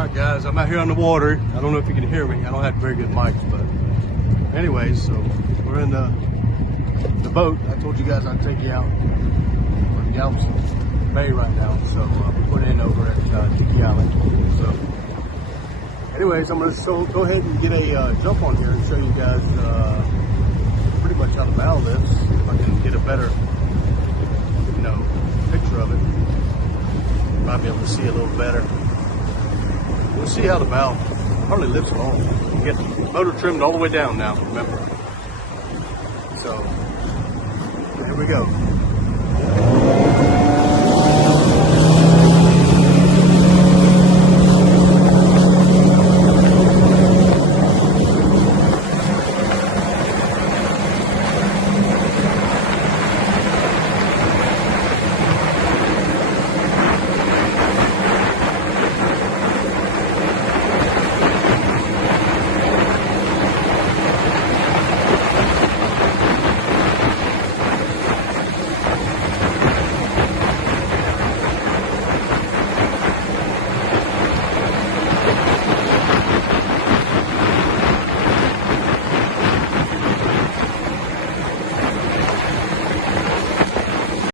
Alright guys, I'm out here on the water. I don't know if you can hear me. I don't have very good mics, but anyways, so we're in the boat. I told you guys I'd take you out. We're in Galveston Bay right now, so we're in over at Tiki Island. So anyways, I'm going to go ahead and get a jump on here and show you guys pretty much how the bow lifts. If I can get a better, picture of it. Might be able to see a little better. We'll see how the bow hardly lifts at all. You get the motor trimmed all the way down now, remember. So, here we go.